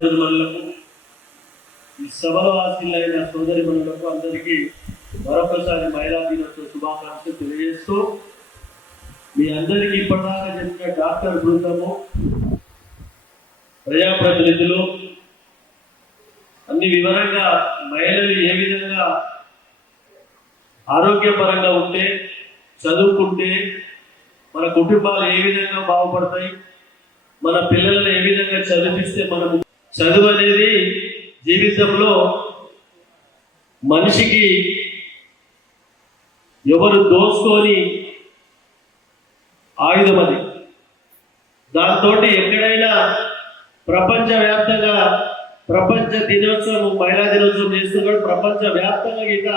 సోదరిమణులకు ఈ సభలో ఆశీలైన సోదరిమణులకు అందరికీ మరొకసారి మహిళా దినోత్సవ శుభాకాంక్షలు తెలియజేస్తూ మీ అందరికీ ఇప్పటిదాకా చెప్పిన డాక్టర్ బృందము, ప్రజాప్రతినిధులు అన్ని వివరంగా మహిళలు ఏ విధంగా ఆరోగ్యపరంగా ఉంటే, చదువుకుంటే మన కుటుంబాలు ఏ విధంగా బాగుపడతాయి, మన పిల్లలను ఏ విధంగా చదివిస్తే మనము చదువు అనేది జీవితంలో మనిషికి ఎవరు దోచుకొని ఆయుధం అది. దాంతో ఎక్కడైనా ప్రపంచవ్యాప్తంగా ప్రపంచ దినోత్సవం, మహిళా దినోత్సవం చేస్తున్నాడు. ప్రపంచవ్యాప్తంగా ఇక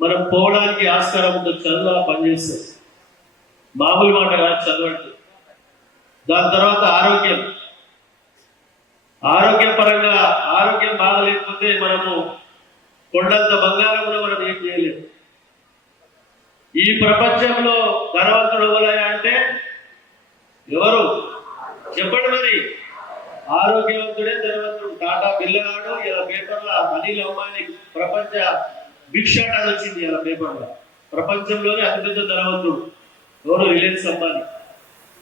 మనం పోవడానికి ఆస్కారం ఉంటుంది. చదువు అలా పనిచేస్తుంది, మామూలు మాట కాదు చదవండి. దాని తర్వాత ఆరోగ్యపరంగా ఆరోగ్యం బాగలేకపోతే మనము కొండంత బంగారం కూడా మనం ఏం చేయలేము. ఈ ప్రపంచంలో ధనవంతుడు ఎవరయ్యా అంటే ఎవరు చెప్పండి మరి? ఆరోగ్యవంతుడే ధనవంతుడు. టాటా బిల్లగాడు ఇలా పేపర్లో అనిల్ అంబానీ ప్రపంచ భిక్షాటన వచ్చింది. ఇలా పేపర్లో ప్రపంచంలోనే అతిపెద్ద ధనవంతుడు ఎవరు? రిలయన్స్ అంబానీ.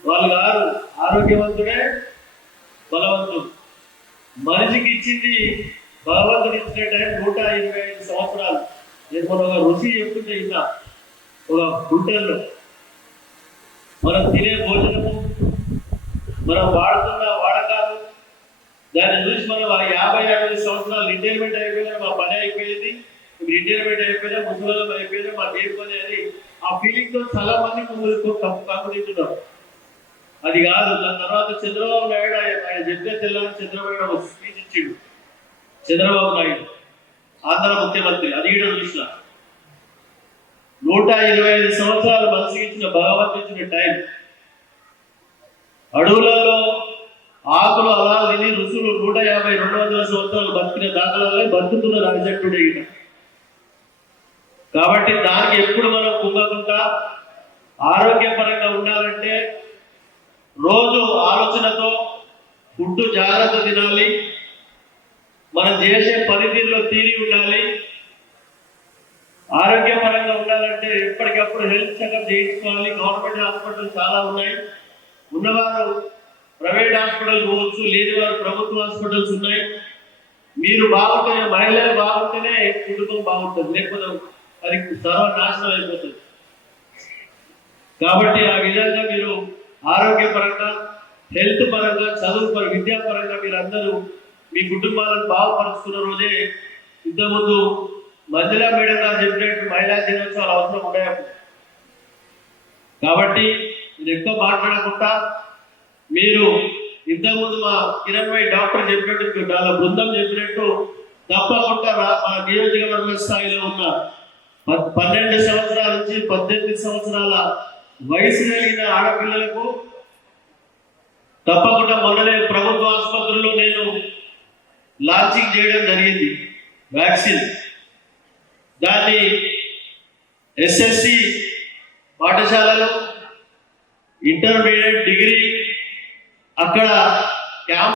వాళ్ళు గారు ఆరోగ్యవంతుడే బలవంతుడు. మనిషికి ఇచ్చింది భగవంతుడు ఇచ్చిన టైం 125 సంవత్సరాలు. నేను మనం ఒక రుచి చెప్తుంటే ఇంకా ఒక గుంటల్లో మనం తినే భోజనము, మనం వాడుతున్న వాడకాలు, దాన్ని చూసి మనం 50-60 సంవత్సరాలు రిటైర్మెంట్ అయిపోయినా మా పని అయిపోయింది, రిటైర్మెంట్ అయిపోయినా, ముసలం అయిపోయినా, మాకు ఏ పని అని ఆ ఫీలింగ్ తో చాలా మంది కప్పుదింటున్నారు. అది కాదు. దాని తర్వాత చంద్రబాబు నాయుడు ఆయన చెప్పే తెల్లని చంద్రబాబు నాయుడు స్పీచ్ ఇచ్చిండు. చంద్రబాబు నాయుడు ఆంధ్ర ముఖ్యమంత్రి. అది కూడా చూసిన 125 సంవత్సరాలు మనసుకి ఇచ్చిన భగవంతుడు ఇచ్చిన టైం. అడవులలో ఆకులు అలా తిని ఋషులు 150-200 సంవత్సరాలు బతికిన దాఖలాలే బతుకుతున్న రాజట్టుడే ఇక. కాబట్టి దానికి ఎప్పుడు మనం కుంగకుండా ఆరోగ్యపరంగా ఉండాలంటే రోజు ఆలోచనతో ఫుడ్ జాగ్రత్త తినాలి, మనం చేసే పనితీరులో తీరి ఉండాలి. ఆరోగ్యపరంగా ఉండాలంటే ఎప్పటికప్పుడు హెల్త్ చెకప్ చేయించుకోవాలి. గవర్నమెంట్ హాస్పిటల్ చాలా ఉన్నాయి. ఉన్నవారు ప్రైవేట్ హాస్పిటల్ పోవచ్చు, లేని వారు ప్రభుత్వ హాస్పిటల్స్ ఉన్నాయి. మీరు బాగుంటేనే, మహిళలు బాగుంటేనే కుటుంబం బాగుంటుంది, లేకపోతే అది సర్వనాశనం అయిపోతుంది. కాబట్టి ఆ విధంగా మీరు ఆరోగ్యపరంగా, హెల్త్ పరంగా, చదువు పరంగా, విద్యాపరంగా మీరందరూ మీ కుటుంబాలను బాగుపరుచుకున్న రోజే ఇంతకుముందు మంజులా మేడం గారు చెప్పినట్టు మహిళా దినోత్సవాలు అవసరం ఉన్నాయి. కాబట్టి నేను ఎక్కువ మాట్లాడకుండా మీరు ఇంతకుముందు మా కిరణ్ భాయ్ డాక్టర్ చెప్పినట్టు, వాళ్ళ బృందం చెప్పినట్టు తప్పకుండా మా నియోజకవర్గ స్థాయిలో ఉన్న 12 సంవత్సరాల నుంచి 18 సంవత్సరాల వయసు కలిగిన ఆడపిల్లలకు తప్పకుండా మొన్ననే ప్రభుత్వ ఆసుపత్రుల్లో నేను లాంచింగ్ చేయడం జరిగింది వ్యాక్సిన్. దాన్ని ఎస్ఎస్సి పాఠశాలలో, ఇంటర్మీడియట్, డిగ్రీ అక్కడ క్యాంప్